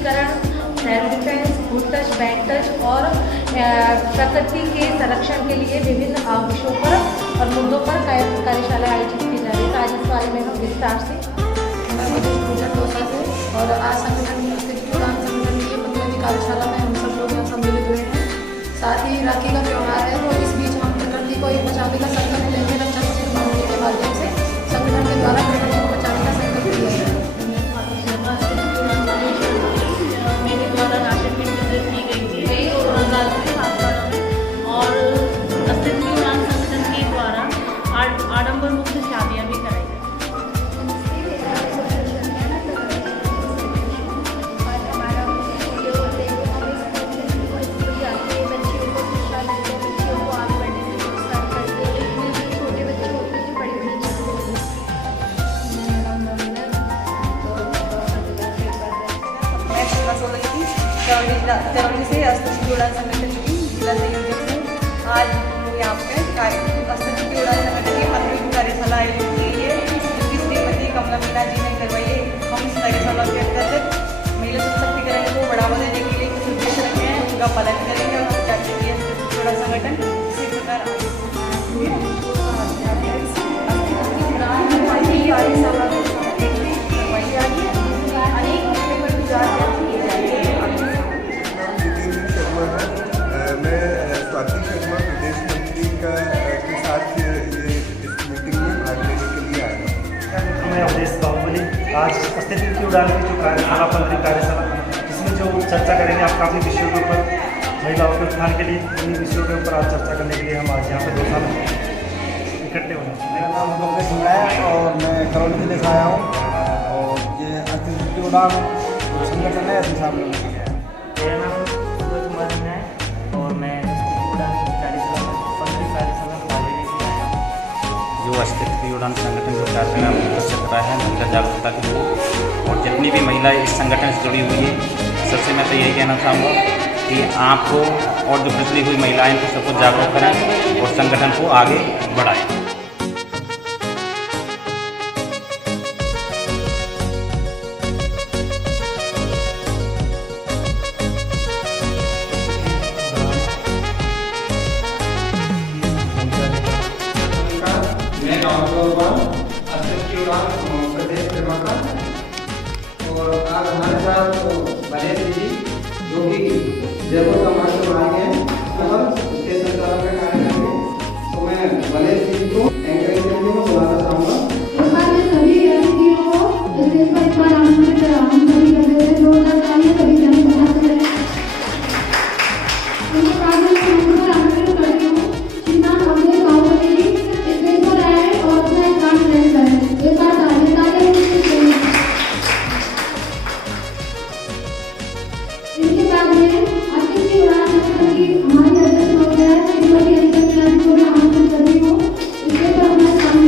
सशक्तिकरण, self defence, good touch, bad touch और प्रकृति के संरक्षण के लिए विभिन्न विषयों पर और मुद्दों पर कार्यशाला आयोजित की जा रही है। आज इस बारे में हम विस्तार से और आज संगठन संगठन की 15वीं कार्यशाला में हम सब लोग यहाँ सम्मिलित हुए हैं। साथ ही राखी का त्यौहार है, तो इस बीच हम प्रकृति को एक बचाने का संकल्प लेंगे। रक्षाबंधन बांधने के माध्यम से संगठन के द्वारा प्रकृति को बचाने का संकल्प लिया गया है। मेरे द्वारा राशन की वितरित की गई थी और अस्तित्व उड़ान संगठन के द्वारा आडम्बर मुक्त शादियाँ भी कराई गई। चरौली से अस्तित्व उड़ान संगठन की जिला संयोजक हूँ। आज यहाँ पे अस्तित्व उड़ान संगठन की 15वीं कार्यशाला आयोजित की गई है, जिसकी श्रीमती कमला मीना जी ने करवाई है। हम इस कार्यशाला के अंतर्गत महिला सशक्तिकरण को बढ़ावा देने के लिए कुछ उद्देश्य रखे हैं, उनका पालन करेंगे और हम चाहते हैं कि अस्तित्व उड़ान संगठन इसी प्रकार आज अस्तित्व की उड़ान की जो कार्यशाला 15वीं कार्यशाला, इसमें जो चर्चा करेंगे आप काफ़ी विषयों के ऊपर महिलाओं के उत्थान के लिए उन्हीं विषयों के ऊपर आज चर्चा करने के लिए हम आज यहाँ पे 2 साल इकट्ठे हुए हैं। मेरा नाम पंकज सिंह है और मैं करौली जिले से आया हूँ और ये अस्तित्व की उड़ान संगठन है हिसाब में। मेरा नाम सूरज कुमार है और मैं उड़ान कार्यशाला 15वीं कार्यशाला भाग लेने के लिए आया हूँ। जो अस्तित्व की उड़ान संगठन जो कार्यक्रम प्रदर्शित कर रहा है महिला जागरूकता के लिए, और जितनी भी महिला इस संगठन से जुड़ी हुई है, सबसे मैं तो यही कहना चाहूँगा कि आपको और जो पिछड़ी हुई महिलाएं को सबको जागरूक करें और संगठन को आगे बढ़ाएं। प्रदेश प्रवक्ता और आज हमारे साथ बने दीदी जो कि जयपुर समाज से आए हैं और स्टेट सरकार का कार्य करेंगे, तो मैं बने दीदी को एंकरेज करने को बुलाना चाहूँगा। इस बार मैं सभी व्यक्तियों को स्टेज पर एक बार आमंत्रित कर देते हैं। 2040 सभी जन बना कर उनको कागज से उनको आमंत्रित करती हूँ। श्रीमान अमृत बाहुबली स्टेज पर आए और अपना एक काम प्रेजेंट करें। एक बार इनके बाद में अस्तित्व उड़ान संगठन की हमारी अध्यक्ष महोदया श्रीमती अनिता मीना जी को मैं आमंत्रित करती हूँ। इसके पर अपना काम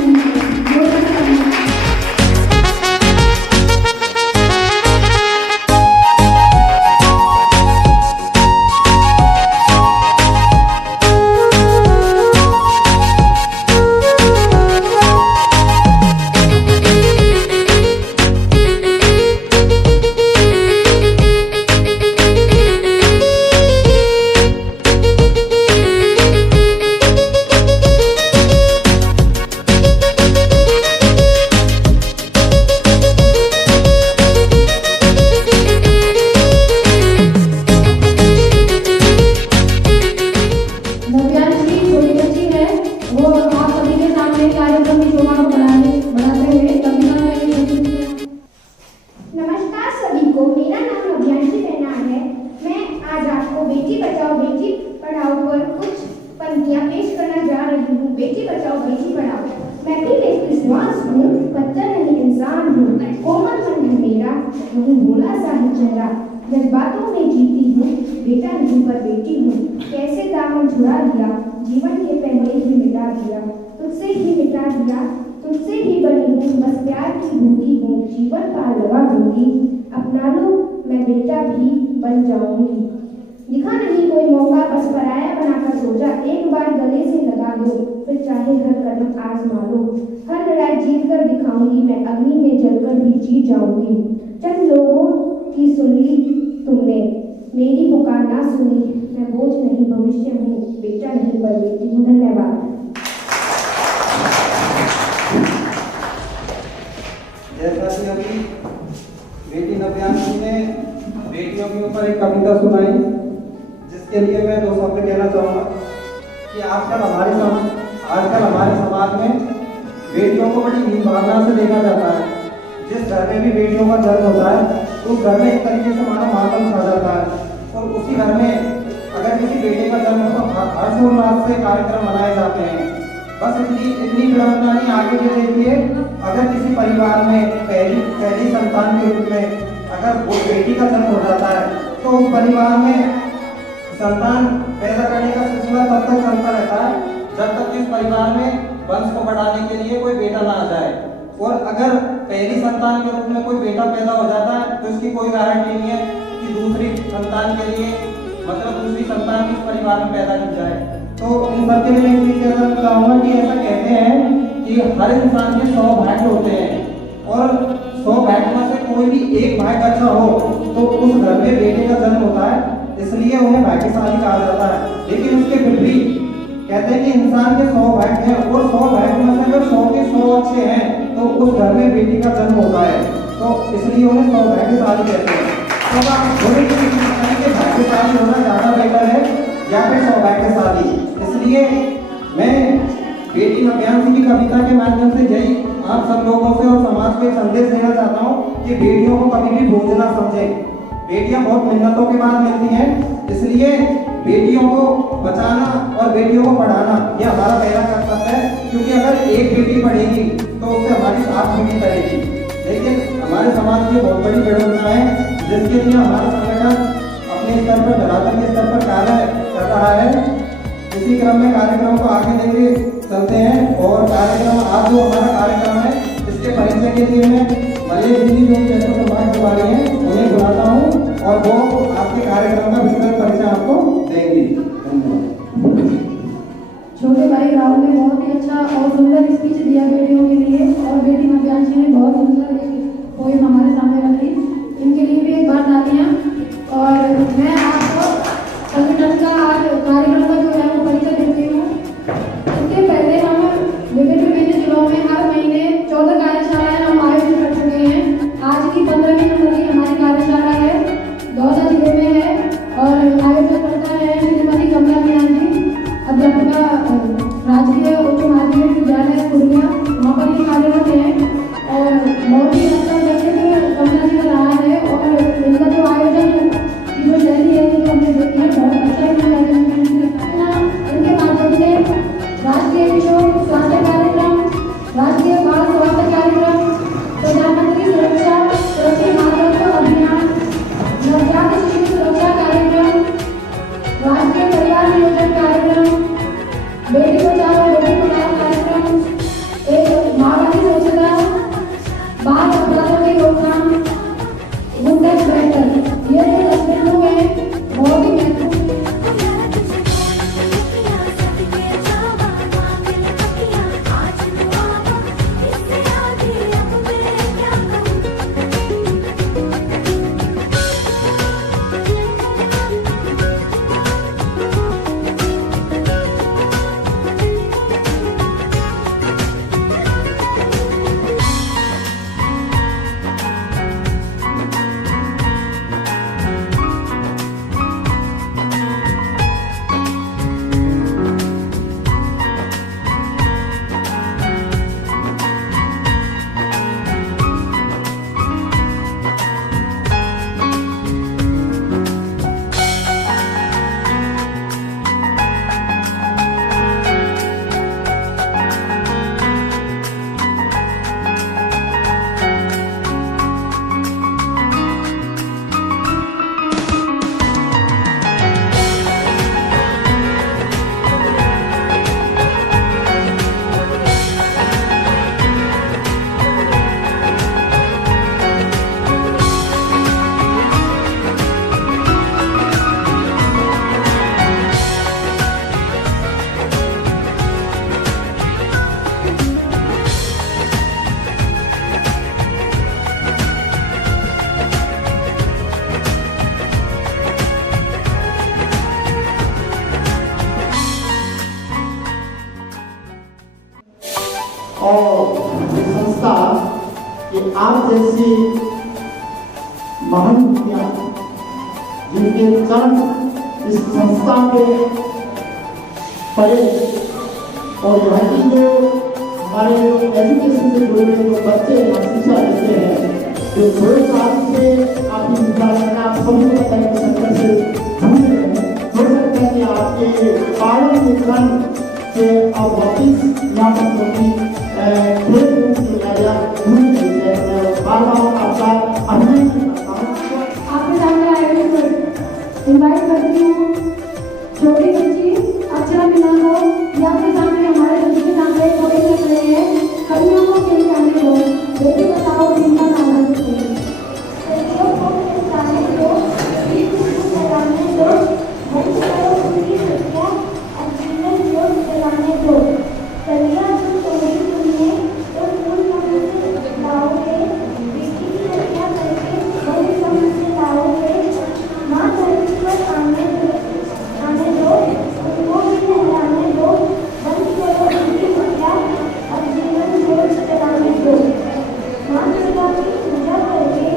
बेटी बचाओ बेटी पढ़ाओ। मैं भी विश्वास हूँ, बच्चा नहीं इंसान हूँ, कोमल मन है मेरा, वही भोला सा है चेहरा। जज्बातों में जीती हूँ, बेटा नहीं पर बेटी हूँ। कैसे दामन छुड़ा दिया, जीवन के पहले ही मिटा दिया, तुझसे ही मिटा दिया, तुझसे ही बनी हूँ, बस प्यार की भूखी हूँ, जीवन पार लगा दूंगी, अपना लो मैं बेटा भी बन जाऊंगी। दिखा नहीं कोई मौका, बस पराया बनाकर सोचा, एक बार गले से लगा दो, फिर चाहे हर कदम आजमा लो। हर लड़ाई जीत कर दिखाऊंगी, मैं अग्नि में जलकर भी जीत जाऊंगी। चंद लोगों कि सुन ली तुमने, मेरी पुकार ना सुनी, मैं बोझ नहीं भविष्य हूँ, बेटा नहीं पर बेटी हूँ। धन्यवाद। जैसा कि अभी बेटी नव्यांशी ने बेटियों के ऊपर एक कविता सुनाई, जिसके लिए मैं 2 शब्द कहना चाहूँगा कि आजकल हमारे समाज में बेटियों को बड़ी हीन भावना से देखा जाता है। जिस घर में भी बेटियों का जन्म होता है उस घर में एक तरीके से मानो मातम छा जाता है, और उसी घर में अगर किसी बेटे का जन्म हो तो हर्षोल्लास से कार्यक्रम मनाए जाते हैं। बस इतनी विडंबना नहीं, आगे भी देखिए, अगर किसी परिवार में पहली संतान के रूप में अगर वो बेटी का जन्म हो जाता है तो उस परिवार में संतान पैदा करने का सिलसिला तब तक चलता रहता है जब तक इस परिवार में वंश को बढ़ाने के लिए कोई बेटा ना आ जाए। और अगर पहली संतान के रूप में कोई बेटा पैदा हो जाता है तो इसकी कोई गारंटी नहीं है कि दूसरी संतान के लिए दूसरी संतान किस परिवार में पैदा की जाए। तो इन सबके लिए मैं ये कहना चाहूँगा कि ऐसा कहते हैं कि हर इंसान के 100 भाग्य होते हैं और 100 भाग्य में से कोई भी एक भाग्य अच्छा हो तो उस घर में बेटे का जन्म होता है, इसलिए उन्हें भाग्यशाली कहा जाता है। लेकिन उसके विपरीत कहते हैं कि इंसान के 100 भाग्य हैं और 100 भाग्य में से अगर 100 के 100 अच्छे हैं तो उस घर में बेटी का जन्म होता है, तो इसलिए उन्हें 100 भाग्यशाली कहते हैं। तो आप बोले कि भाग्यशाली होना ज़्यादा बेहतर है या फिर सौभाग्यशाली। इसलिए मैं बेटी नव्यांशी की कविता के माध्यम से यही आप सब लोगों से और समाज को एक संदेश देना चाहता हूँ कि बेटियों को कभी भी बोझ ना समझें। बेटियां बहुत मिन्नतों के बाद मिलती हैं, इसलिए बेटियों को बचाना और बेटियों को पढ़ाना ये हमारा पहला कर्तव्य है, क्योंकि अगर एक बेटी पढ़ेगी तो उससे हमारी 7 बेटी पढ़ेगी। लेकिन हमारे समाज की बहुत बड़ी विडंबना है, जिसके लिए हमारा संगठन अपने स्तर पर धरातल के स्तर पर कार्य कर रहा है। इसी क्रम में कार्यक्रम को आगे लेके चलते हैं और कार्यक्रम आज जो हमारा कार्यक्रम है इसके परिचय के लिए मैं मलय हिंदी जो जैसे समाज के बारे हैं उन्हें बुलाता हूँ और वो आपके कार्यक्रम का विस्तृत परिचय आपको देंगे। धन्यवाद। छोटे भाई राहुल ने बहुत ही अच्छा और सुंदर स्पीच दिया बेटियों के लिए, और बेटी नव्यांशी ने बहुत सुंदर एक पोएम हमारे सामने रखी। इनके लिए भी एक बार तालियां। और मैं आपको संगठन का आज कार्यक्रम का जो है वो परिचय देती हूँ। इसके पहले हम विभिन्न जिलों में हर महीने 14 कार्यशालाएं हम आयोजित कर चुके हैं। आज की 15वीं नंबर की हमारी कार्यशाला है, दौसा जिले में है और आयोजन करता है श्रीमती कमला मीना जी, अध्यापिका राजकीय उच्च माध्यमिक विद्यालय महान व्यक्तियां जिनके चरण इस संस्था के पड़े और यहाँ की जो हमारे जो एजुकेशन से जुड़े हुए जो बच्चे यहाँ शिक्षा लेते हैं जो 2 साल से आपकी विद्यालय में आप सभी को पता है संकट से जूझ रहे हैं। हो सकता है कि आपके पालन के क्रम से अब वापिस यहाँ पर क्योंकि खेल कूद की तैयारियाँ पूरी नहीं है। मैं बार बार आपका अभिनंदन करता हूँ। आपके सामने आए हुए इनवाइट करती हूँ छोटी बच्ची अक्षरा मीना को, या आपके सामने हमारे बच्चे के सामने कोई चल रही है कन्या को खेल जाने दो। बेटी बताओ जिनका नाम है कन्या को खेल जाने दो, लगाने दो, जीवन को जलाने दो। कन्या जो तुम्हें तुमने तो फूल कमल से लाओगे, बेटी की हत्या करके बड़े कमल से लाओगे। माँ धरती पर आने दो, उनको भी लहराने दो, बंद करो उनकी हत्या, अब जीवन को जलाने दो। माँ दुर्गा की पूजा करके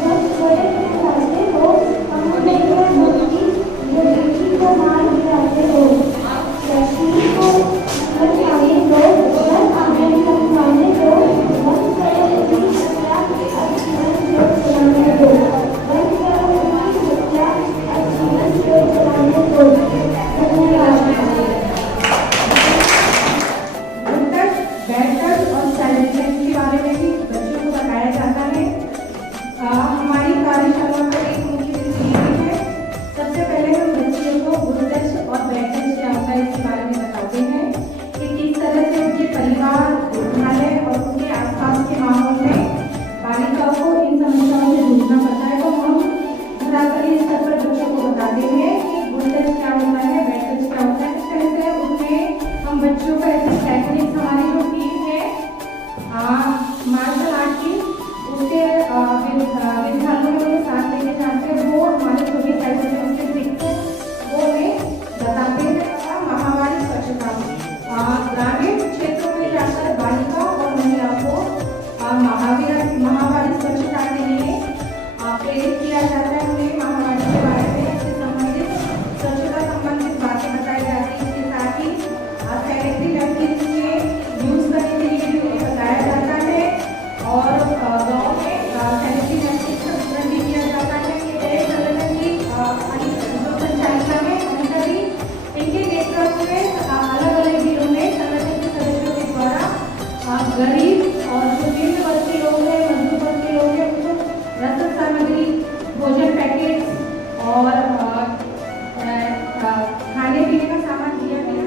जब बड़े कहलाते हो, हम देकर मूर्ति जो बेटी को मार गिराते हो। लक्ष्मी को घर आने दो, घर आने लखवाने दो, बंद करो उनकी हत्या, अब जीवन को जलाने दो। बंद करो उनकी हत्या, अब जीवन को जलाने दो। बैठक और सेलिब्रेशन के बारे में भी बच्चों को बताया जाता है। हमारी कार्यशाला का एक मुख्य उद्देश्य है, सबसे पहले हम बच्चों को गुड टच और बैड टच क्या होता है इसके बारे में बताते हैं कि किस तरह से उनके परिवार, विद्यालय और उनके आसपास के माहौल में बालिकाओं को इन समस्याओं से जूझना पड़ता है। तो हम घरातली स्तर पर बच्चों को बताते हैं कि गुड टच क्या होता है, बैड टच क्या होता है। इस तरह से उनमें हम बच्चों को ऐसी टेक्निक्स, हमारी जो टीम है मार्शल आर्ट की, उसके विद्यालयों में उन्हें साथ लेके जाते हैं। वो हमारे छोटे साइड में उनके सीखते हैं, वो उन्हें बताते हैं। महावारी स्वच्छता, ग्रामीण क्षेत्रों में जाकर बालिका और महिलाओं को महावारी स्वच्छता के लिए प्रेरित किया जाता है। उन्हें महावारी के बारे में इससे संबंधित स्वच्छता संबंधित बातें बताई जाती है। इसके साथ ही सैनिटरी नैपकिन के यूज करने के लिए भी उन्हें बताया जाता है और गाँव में सैनिटरी नैपकिन का वितरण भी किया जाता है। ये संगठन की जो संचालिका है अनिता जी, इनके नेतृत्व में अलग अलग जिलों में संगठन के सदस्यों के द्वारा गरीब और जो निम्न वर्ग के लोग हैं, मजदूर वर्ग के लोग हैं, उनको रसद सामग्री, भोजन पैकेट और खाने पीने का सामान दिया गया।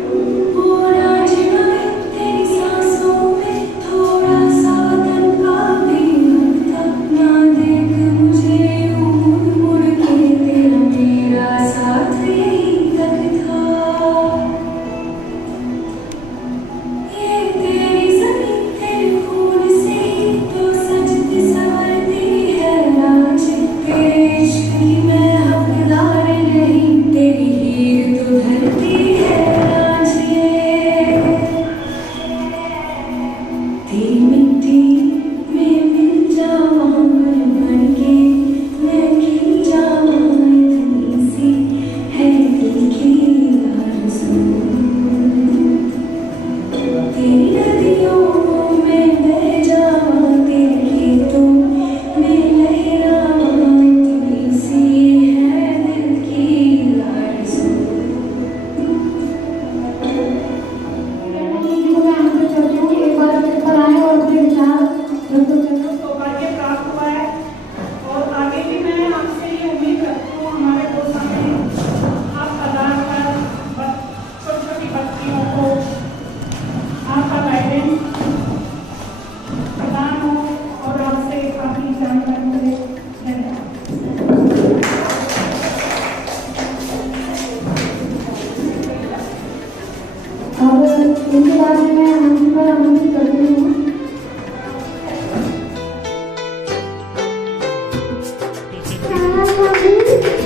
इनके बारे में मंच पर आमंत्रित करती हूँ।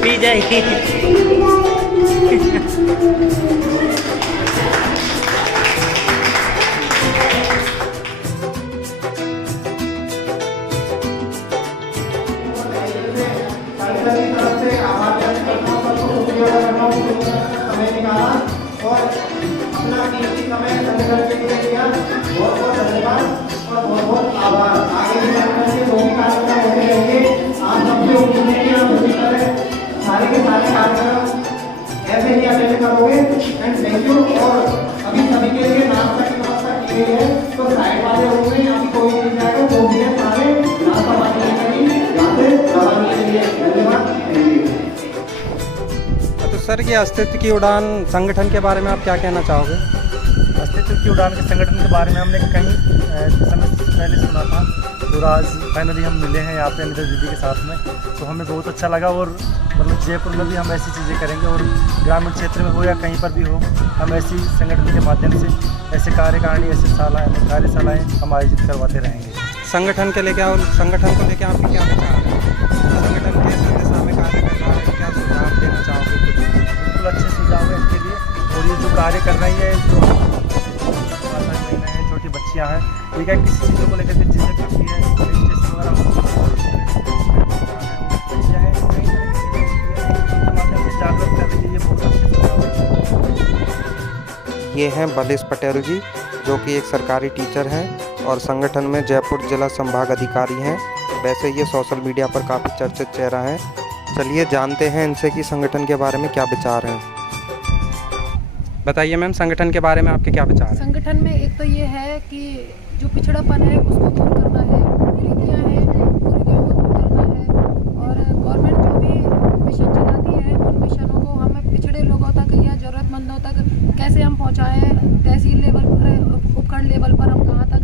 पी जाएगी। सभी तरफ से आभार व्यक्त करता हूँ, सबको शुक्रिया अदा करता हूँ कि समय निकाला और अपना कीमती समय संगठन के लिए दिया। बहुत बहुत धन्यवाद और बहुत बहुत आभार। आगे भी संगठन के जो भी कार्यक्रम होते रहेंगे, आप सबसे उम्मीद है कि आप उसी तरह सारे के सारे कार्यक्रम ऐसे ही अटेंड करोगे। And thank you. और अभी सभी के लिए नाश्ता की व्यवस्था की गई है, तो साइड वाले रूम में यहाँ कोई नहीं जाएगा, जो भी है सारे नाश्ता पानी लेकर ही यहाँ से रवाना के लिए। धन्यवाद। तो सर, ये अस्तित्व की उड़ान संगठन के बारे में आप क्या कहना चाहोगे? अस्तित्व की उड़ान के संगठन के बारे में हमने कहीं समय पहले सुना था, तो आज फाइनली हम मिले हैं यहाँ पे अनिता दीदी के साथ में, तो हमें बहुत अच्छा लगा। और मतलब जयपुर में भी हम ऐसी चीज़ें करेंगे और ग्रामीण क्षेत्र में हो या कहीं पर भी हो, हम ऐसी संगठन के माध्यम से ऐसे कार्यकारिणी, ऐसे कार्यशालाएँ हम आयोजित करवाते रहेंगे। संगठन को लेकर आपके क्या विचार है? संगठन के दिशा में कार्य कर रहा है, क्या सुझाव देना चाहोगे? बिल्कुल अच्छे सुझाव है इसके लिए। और ये जो कार्य कर रही है, जो छोटी बच्चियाँ हैं, ठीक है, किसी चीज़ों को लेकर के चीज़ें करती है, रजिस्ट्रेशन वगैरह जागरूक कर रही है, ये बहुत अच्छे। ये हैं बलेश पटेल जी, जो कि एक सरकारी टीचर हैं और संगठन में जयपुर जिला संभाग अधिकारी हैं। वैसे ये सोशल मीडिया पर काफ़ी चर्चित चेहरा है। चलिए जानते हैं इनसे कि संगठन के बारे में क्या विचार हैं। बताइए मैम, संगठन के बारे में आपके क्या विचार हैं? संगठन में एक तो ये है कि जो पिछड़ापन है उसको दूर करना है, कुरीतियाँ हैं कुरीतियों को दूर करना है, और गवर्नमेंट जो भी मिशन चलाती है उन मिशनों को हम पिछड़े लोगों तक या ज़रूरतमंदों तक कैसे हम पहुँचाएँ। तहसील लेवल पर, उपखंड लेवल पर हम कहाँ तक,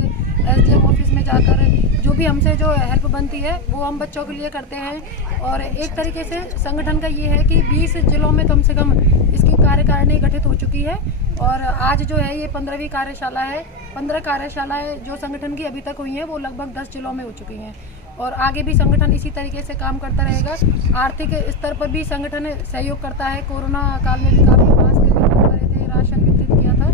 SDM ऑफिस में जाकर जो भी हमसे जो हेल्प बनती है वो हम बच्चों के लिए करते हैं। और एक तरीके से संगठन का ये है कि 20 जिलों में कम से कम इसकी कार्यकारिणी गठित हो चुकी है। और आज जो है ये 15वीं कार्यशाला है। 15 कार्यशालाएं जो संगठन की अभी तक हुई हैं वो लगभग 10 जिलों में हो चुकी हैं। और आगे भी संगठन इसी तरीके से काम करता रहेगा। आर्थिक स्तर पर भी संगठन सहयोग करता है। कोरोना काल में भी काफ़ी मास्क वितरित करे थे, राशन वितरित किया था।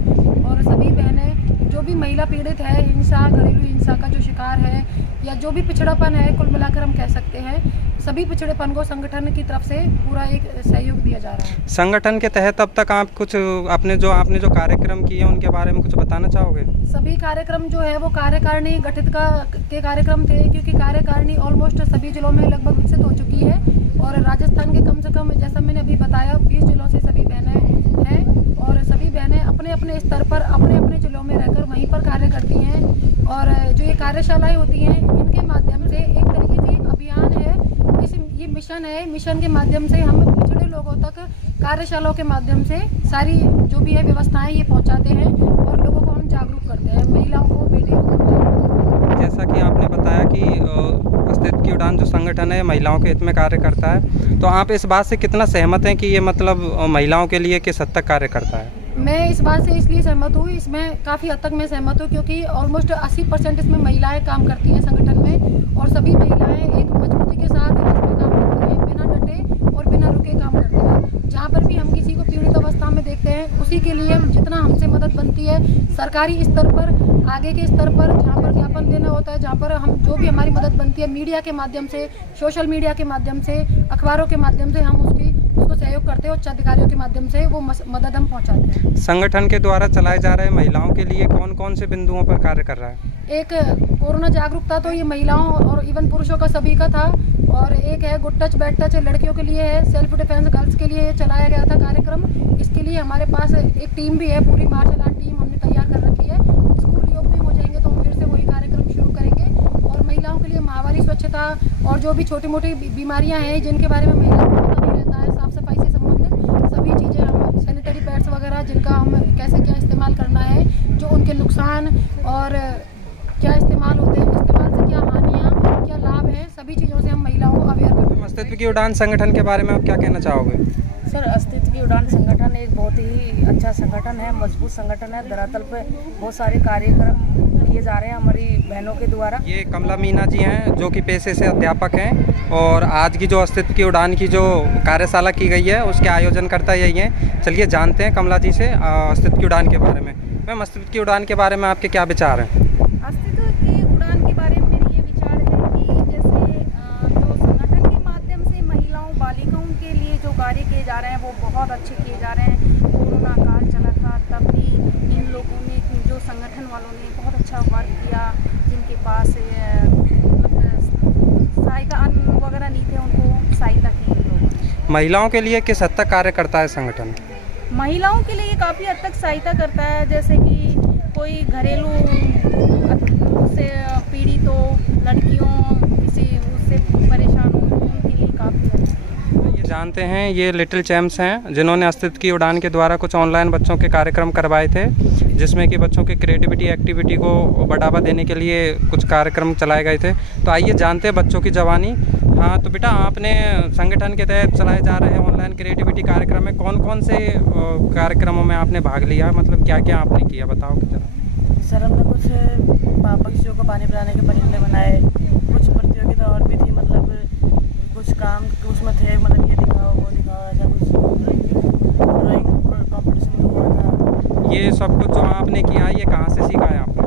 और सभी बहनें जो भी महिला पीड़ित है, हिंसा, घरेलू हिंसा का जो शिकार है या जो भी पिछड़ापन है, कुल मिलाकर हम कह सकते हैं सभी पिछड़ेपन को संगठन की तरफ से पूरा एक सहयोग दिया जा रहा है। संगठन के तहत अब तक आप कुछ आपने जो कार्यक्रम किए हैं उनके बारे में कुछ बताना चाहोगे? सभी कार्यक्रम जो है वो कार्यकारिणी गठित के कार्यक्रम थे, क्योंकि कार्यकारिणी ऑलमोस्ट सभी जिलों में लगभग विकसित हो चुकी है। और राजस्थान के कम से कम, जैसा मैंने अभी बताया, 20 जिलों से सभी बहनें हैं और सभी बहनें अपने अपने स्तर पर अपने अपने जिलों में रहकर वहीं पर कार्य करती हैं। और जो ये कार्यशालाएं होती हैं इनके माध्यम से एक तरीके से अभियान है, ये मिशन है। मिशन के माध्यम से हम पिछड़े लोगों तक कार्यशालाओं के माध्यम से सारी जो भी है व्यवस्थाएं ये पहुंचाते हैं और लोगों को हम जागरूक करते हैं, महिलाओं को, बेटियों को हम जागरूक करते हैं। जैसा कि आपने बताया कि अस्तित्व की उड़ान जो संगठन है महिलाओं के हित में कार्य करता है, तो आप इस बात से कितना सहमत हैं कि ये मतलब महिलाओं के लिए किस हद तक कार्य करता है? मैं इस बात से इसलिए सहमत हूँ, इसमें काफ़ी हद तक मैं सहमत हूँ, क्योंकि ऑलमोस्ट 80% इसमें महिलाएं काम करती हैं संगठन में। और सभी महिलाएं एक मजबूती के साथ इसमें काम करती हैं, बिना डटे और बिना रुके काम करती हैं। जहाँ पर भी हम किसी को पीड़ित अवस्था में देखते हैं, उसी के लिए जितना हमसे मदद बनती है सरकारी स्तर पर, आगे के स्तर पर, जहाँ पर ज्ञापन देना होता है, जहाँ पर हम जो भी हमारी मदद बनती है, मीडिया के माध्यम से, सोशल मीडिया के माध्यम से, अखबारों के माध्यम से हम उसको सहयोग करते हैं। उच्च अधिकारियों के माध्यम से वो मदद हम पहुंचाते हैं। संगठन के द्वारा चलाए जा रहे महिलाओं के लिए कौन कौन से बिंदुओं पर कार्य कर रहा है? एक कोरोना जागरूकता तो ये महिलाओं और इवन पुरुषों का सभी का था। और एक है गुड टच बैड टच, लड़कियों के लिए है। सेल्फ डिफेंस गर्ल्स के लिए चलाया गया था कार्यक्रम। इसके लिए हमारे पास एक टीम भी है, पूरी मार्शल आर्ट टीम हमने तैयार कर रखी है। स्कूल रीओपनिंग हो जाएंगे तो हम फिर से वही कार्यक्रम शुरू करेंगे। और महिलाओं के लिए महामारी, स्वच्छता और जो भी छोटी मोटी बीमारियाँ हैं जिनके बारे में महिलाओं को पता नहीं रहता है, साफ सफाई से संबंधित सभी चीज़ें, हम सैनिटरी पैड्स वगैरह जिनका हम कैसे क्या इस्तेमाल करना है, जो उनके नुकसान और क्या इस्तेमाल होते हैं, इस्तेमाल से क्या हानियाँ, क्या लाभ हैं, सभी चीज़ों से हम महिलाओं को अवेयर करते हैं। अस्तित्व की उड़ान संगठन के बारे में आप क्या कहना चाहोगे? सर, अस्तित्व की उड़ान संगठन एक बहुत ही अच्छा संगठन है, मजबूत संगठन है। धरातल पे बहुत सारे कार्यक्रम किए जा रहे हैं हमारी बहनों के द्वारा। ये कमला मीना जी हैं, जो कि पेशे से अध्यापक हैं और आज की जो अस्तित्व की उड़ान की जो कार्यशाला की गई है उसके आयोजनकर्ता यही हैं। चलिए जानते हैं कमला जी से अस्तित्व की उड़ान के बारे में। मैम, अस्तित्व की उड़ान के बारे में आपके क्या विचार हैं? अस्तित्व की उड़ान के बारे में मेरे ये विचार है कि जैसे जो संगठन के माध्यम से महिलाओं बालिकाओं के लिए जो कार्य किए जा रहे हैं वो बहुत अच्छे किए जा रहे हैं। कोरोना काल चला था तब भी इन लोगों ने, जो संगठन वालों ने बहुत अच्छा वर्क किया। जिनके पास सहायता अन्न वगैरह नहीं थे उनको सहायता की इन लोगों ने। महिलाओं के लिए किस हद तक कार्य करता है संगठन? महिलाओं के लिए काफ़ी हद तक सहायता करता है, जैसे कि कोई घरेलू से पीड़ित हो, लड़कियों किसी उससे परेशान हो, उनके लिए काफ़ी अच्छा। ये जानते हैं ये लिटिल चैम्प्स हैं जिन्होंने अस्तित्व की उड़ान के द्वारा कुछ ऑनलाइन बच्चों के कार्यक्रम करवाए थे, जिसमें कि बच्चों की क्रिएटिविटी एक्टिविटी को बढ़ावा देने के लिए कुछ कार्यक्रम चलाए गए थे। तो आइए जानते हैं बच्चों की जवानी। हाँ तो बेटा, आपने संगठन के तहत चलाए जा रहे हैं ऑनलाइन क्रिएटिविटी कार्यक्रम में कौन कौन से कार्यक्रमों में आपने भाग लिया, मतलब क्या क्या आपने किया, बताओ कि जरा। सर हमने कुछ पक्षियों को पानी पिलाने के परिंदे बनाए, कुछ प्रतियोगिता और भी थी, मतलब कुछ काम उसमें थे, मतलब ये दिखाओ वो दिखाओ, ऐसा कुछ ड्राइंग कॉम्पिटिशन हुआ था। ये सब कुछ जो आपने किया ये कहाँ से सीखा है आपने?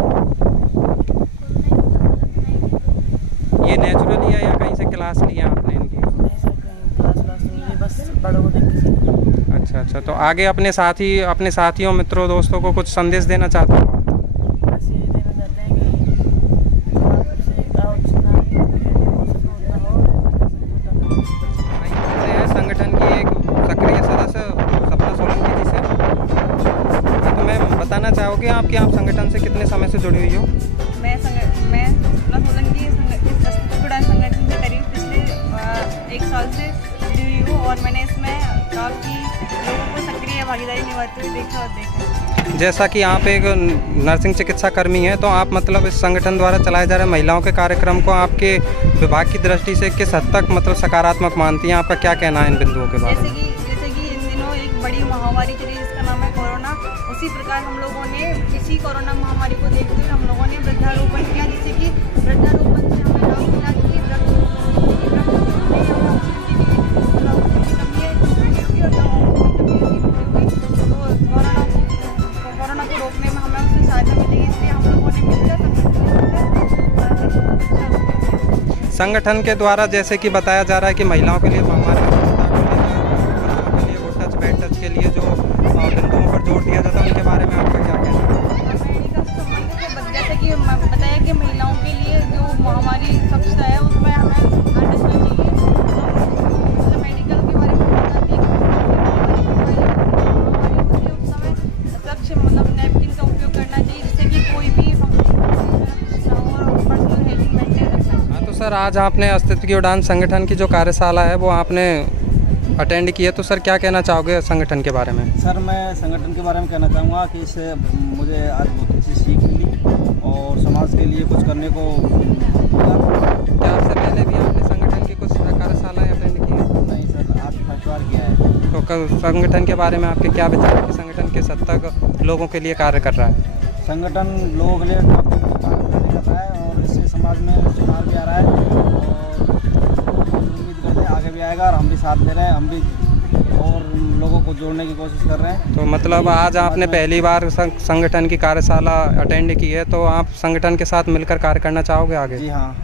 ये नेचुरली है या कहीं से क्लास लिया आपने इनकी? नहीं सर, कहीं क्लास नहीं, बस बड़ों को देख के सीखा। अच्छा, तो आगे अपने साथियों मित्रों दोस्तों को कुछ संदेश देना चाहते हो? बस यही देना चाहते हैं कि समाज से आओ, जितना हो सके उतना हो। है संगठन की एक सक्रिय सदस्य सपना सोलंकी जी से। तो मैं बताना चाहोगे आपके आप संगठन से कितने समय से जुड़ी हुई हो? मैं सपना सोलंकी इस अस्तित्व उड़ान संगठन से करीब पिछले 1 साल से जुड़ी हुई हूँ और मैंने इसमें काफ़ी लोगों को सक्रिय भागीदारी निभाते हुए देखा। जैसा कि आप एक नर्सिंग चिकित्सा कर्मी हैं, तो आप मतलब इस संगठन द्वारा चलाए जा रहे महिलाओं के कार्यक्रम को आपके विभाग की दृष्टि से किस हद तक मतलब सकारात्मक मानती हैं? आपका क्या कहना है इन बिंदुओं के बारे में? जैसे कि इन दिनों एक बड़ी महामारी चली जिसका नाम है कोरोना, उसी प्रकार हम लोगों ने इसी कोरोना महामारी को देखते हुए हम लोगों ने वृद्धारोपण किया, जिससे कि वृद्धारोपण से हमें लाभ मिला कि कोरोना को रोकने में हमें उससे सहायता मिलेगी, इसलिए हम लोगों ने मिलकर संगठन के द्वारा जैसे कि बताया जा रहा है कि महिलाओं के लिए महामारी के लिए गुड टच बैड टच के लिए जो बिंदुओं पर जोर दिया जाता है उनके बारे में आपका क्या कहना है? जैसे कि बताया कि महिलाओं के लिए जो महामारी स्वच्छता है उसमें हमें ध्यान रखना चाहिए। तो मेडिकल के बारे में बताती है उस समय स्वच्छ मतलब नैपकिन का उपयोग करना चाहिए, जिससे कि कोई भी पर्सनल हाइजीन मेंटेन रखना चाहिए। हाँ तो सर, आज आपने अस्तित्व की उड़ान संगठन की जो कार्यशाला है वो आपने अटेंड की है, तो सर क्या कहना चाहोगे संगठन के बारे में? सर मैं संगठन के बारे में कहना चाहूँगा कि इससे मुझे आज बहुत अच्छी सीख मिली और समाज के लिए कुछ करने को मिला। क्या इससे पहले भी आपने संगठन की कुछ कार्यशालाएं अटेंड की है? नहीं सर, आज फर्स्ट बार किया है। तो संगठन के बारे में आपके क्या विचार है कि संगठन किस हद तक लोगों के लिए कार्य कर रहा है? संगठन लोगों के लिए काफ़ी कार्य कर रहा है और इससे समाज में सुधार भी आ रहा है और उम्मीद करते हैं आगे भी आएगा और हम भी साथ दे रहे हैं, हम भी और लोगों को जोड़ने की कोशिश कर रहे हैं। तो मतलब आज आपने पहली बार संगठन की कार्यशाला अटेंड की है, तो आप संगठन के साथ मिलकर कार्य करना चाहोगे आगे? जी हाँ।